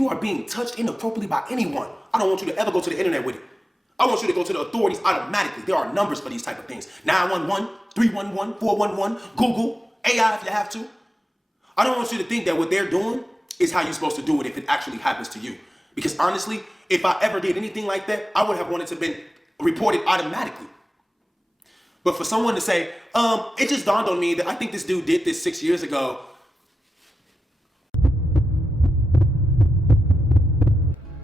you are being touched inappropriately by anyone, I don't want you to ever go to the internet with it. I want you to go to the authorities automatically. There are numbers for these type of things. 911, 311, 411, Google, AI if you have to. I don't want you to think that what they're doing is how you're supposed to do it if it actually happens to you. Because honestly, if I ever did anything like that, I would have wanted to have been reported automatically. But for someone to say, it just dawned on me that I think this dude did this 6 years ago.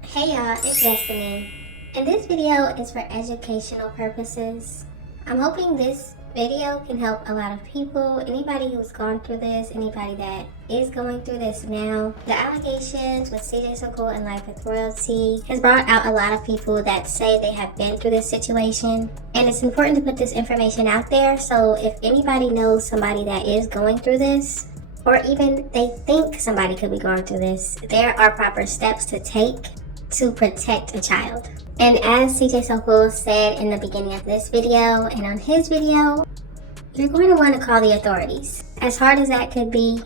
Hey y'all, it's Destiny. And this video is for educational purposes. I'm hoping this video can help a lot of people, anybody who's gone through this, anybody that is going through this now. The allegations with CJ So Cool and Life with Royalty has brought out a lot of people that say they have been through this situation. And it's important to put this information out there, so if anybody knows somebody that is going through this, or even they think somebody could be going through this, there are proper steps to take to protect a child. And as CJ So Cool said in the beginning of this video and on his video, you're going to want to call the authorities. As hard as that could be,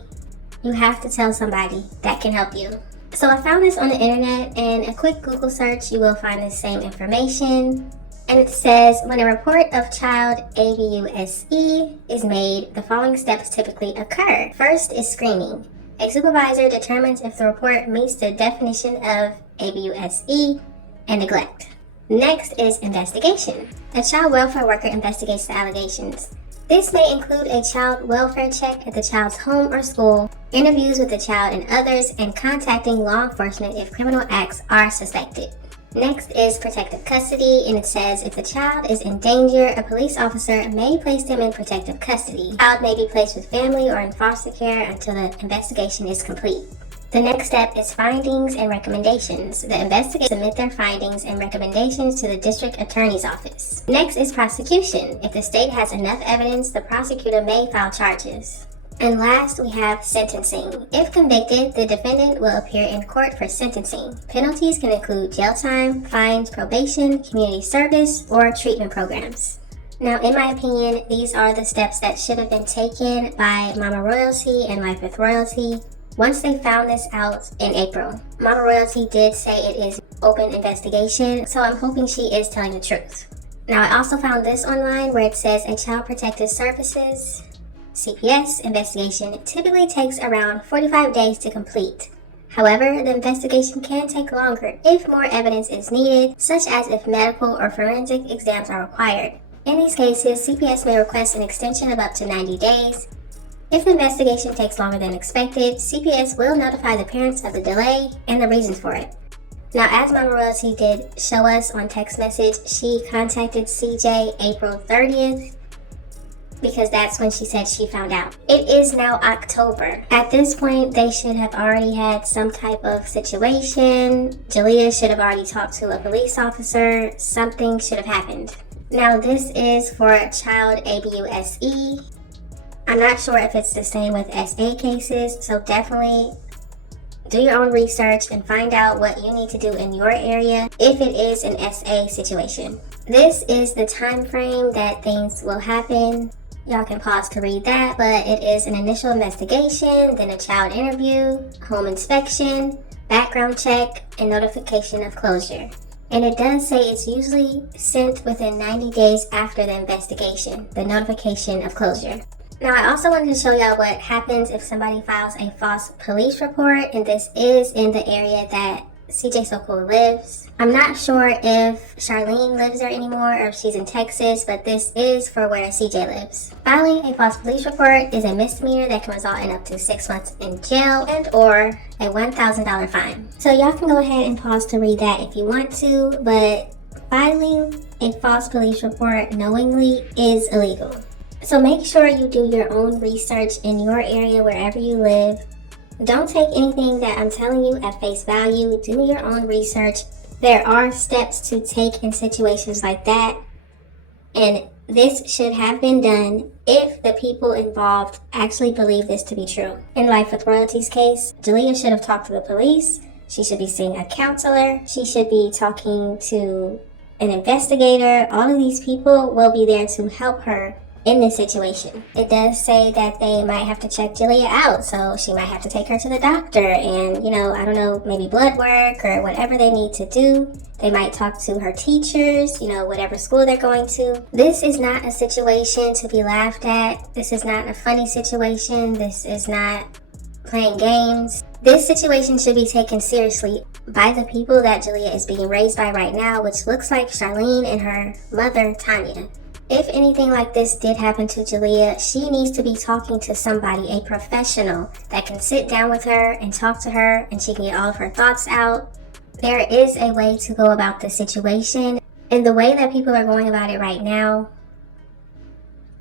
you have to tell somebody that can help you. So I found this on the internet, and a quick Google search, you will find the same information. And it says, when a report of child ABUSE is made, the following steps typically occur. First is screening. A supervisor determines if the report meets the definition of ABUSE and neglect. Next is investigation. A child welfare worker investigates the allegations. This may include a child welfare check at the child's home or school, interviews with the child and others, and contacting law enforcement if criminal acts are suspected. Next is protective custody, and it says if the child is in danger, a police officer may place them in protective custody. The child may be placed with family or in foster care until the investigation is complete. The next step is findings and recommendations. The investigators submit their findings and recommendations to the district attorney's office. Next is prosecution. If the state has enough evidence, the prosecutor may file charges. And last, we have sentencing. If convicted, the defendant will appear in court for sentencing. Penalties can include jail time, fines, probation, community service, or treatment programs. Now, in my opinion, these are the steps that should have been taken by Mama Royalty and Life with Royalty once they found this out in April. Mama Royalty did say it is open investigation, so I'm hoping she is telling the truth. Now, I also found this online where it says a Child Protective Services CPS investigation typically takes around 45 days to complete. However, the investigation can take longer if more evidence is needed, such as if medical or forensic exams are required. In these cases, CPS may request an extension of up to 90 days. If the investigation takes longer than expected, CPS will notify the parents of the delay and the reasons for it. Now, as Mama Royalty did show us on text message, she contacted CJ April 30th because that's when she said she found out. It is now October. At this point, they should have already had some type of situation. Jalea should have already talked to a police officer. Something should have happened. Now, this is for child ABUSE. I'm not sure if it's the same with SA cases, so definitely do your own research and find out what you need to do in your area if it is an SA situation. This is the time frame that things will happen. Y'all can pause to read that, but it is an initial investigation, then a child interview, home inspection, background check, and notification of closure. And it does say it's usually sent within 90 days after the investigation, the notification of closure. Now, I also wanted to show y'all what happens if somebody files a false police report, and this is in the area that CJ So Cool lives. I'm not sure if Charlene lives there anymore or if she's in Texas, but this is for where CJ lives. Filing a false police report is a misdemeanor that can result in up to 6 months in jail and or a $1,000 fine. So y'all can go ahead and pause to read that if you want to, but filing a false police report knowingly is illegal. So make sure you do your own research in your area wherever you live. Don't take anything that I'm telling you at face value. Do your own research. There are steps to take in situations like that. And this should have been done if the people involved actually believe this to be true. In Life with Royalty's case, Jalea should have talked to the police. She should be seeing a counselor. She should be talking to an investigator. All of these people will be there to help her in this situation. It does say that they might have to check Julia out, so she might have to take her to the doctor and, you know, I don't know, maybe blood work or whatever they need to do. They might talk to her teachers, you know, whatever school they're going to. This is not a situation to be laughed at. This is not a funny situation. This is not playing games. This situation should be taken seriously by the people that Julia is being raised by right now, which looks like Charlene and her mother, Tanya. If anything like this did happen to Julia, she needs to be talking to somebody, a professional, that can sit down with her and talk to her and she can get all of her thoughts out. There is a way to go about the situation, and the way that people are going about it right now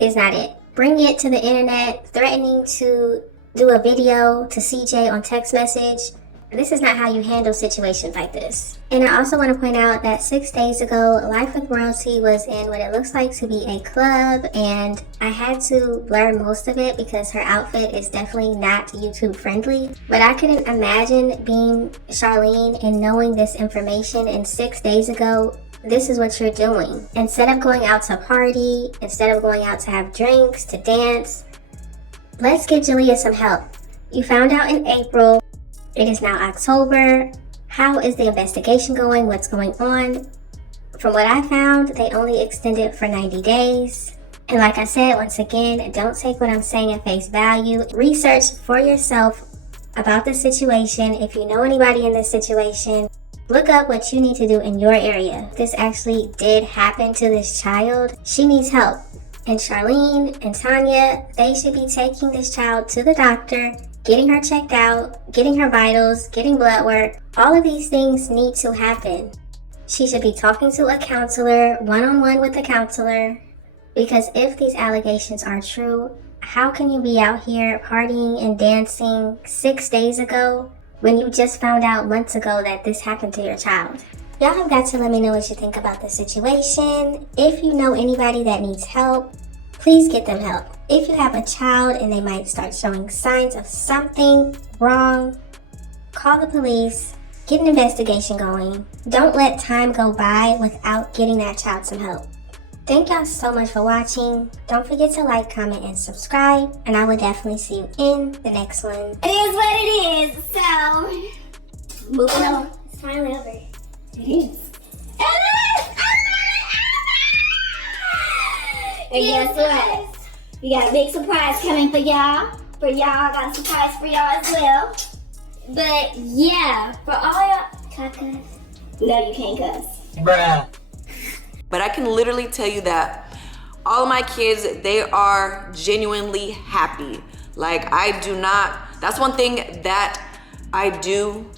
is not it. Bring it to the internet, threatening to do a video to CJ on text message. This is not how you handle situations like this. And I also want to point out that 6 days ago, Life with Royalty was in what it looks like to be a club, and I had to blur most of it because her outfit is definitely not YouTube friendly. But I couldn't imagine being Charlene and knowing this information, and 6 days ago, this is what you're doing. Instead of going out to party, instead of going out to have drinks, to dance, let's get Julia some help. You found out in April. It is now October. How is the investigation going? What's going on? From what I found, they only extended for 90 days. And like I said, once again, don't take what I'm saying at face value. Research for yourself about the situation. If you know anybody in this situation, look up what you need to do in your area. This actually did happen to this child. She needs help. And Charlene and Tanya, they should be taking this child to the doctor, getting her checked out, getting her vitals, getting blood work. All of these things need to happen. She should be talking to a counselor, one-on-one with a counselor, because if these allegations are true, how can you be out here partying and dancing 6 days ago when you just found out months ago that this happened to your child? Y'all have got to let me know what you think about the situation. If you know anybody that needs help, please get them help. If you have a child and they might start showing signs of something wrong, call the police, get an investigation going. Don't let time go by without getting that child some help. Thank y'all so much for watching. Don't forget to like, comment, and subscribe, and I will definitely see you in the next one. It is what it is, so moving on. It's finally over. It is. And guess what? We got a big surprise coming for y'all. I got a surprise for y'all as well. But yeah, for all y'all cuss. No, you can't cuss. Bruh. But I can literally tell you that all of my kids, they are genuinely happy. Like, I do not, that's one thing that I do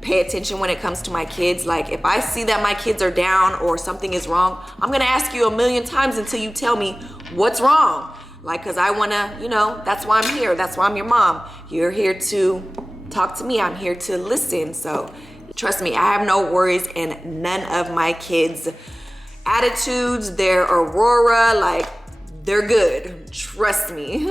pay attention when it comes to my kids. Like, if I see that my kids are down or something is wrong, I'm gonna ask you a million times until you tell me what's wrong. Like, cause I wanna, you know, that's why I'm here. That's why I'm your mom. You're here to talk to me. I'm here to listen. So trust me, I have no worries, and none of my kids' attitudes, their aurora, like, they're good. Trust me.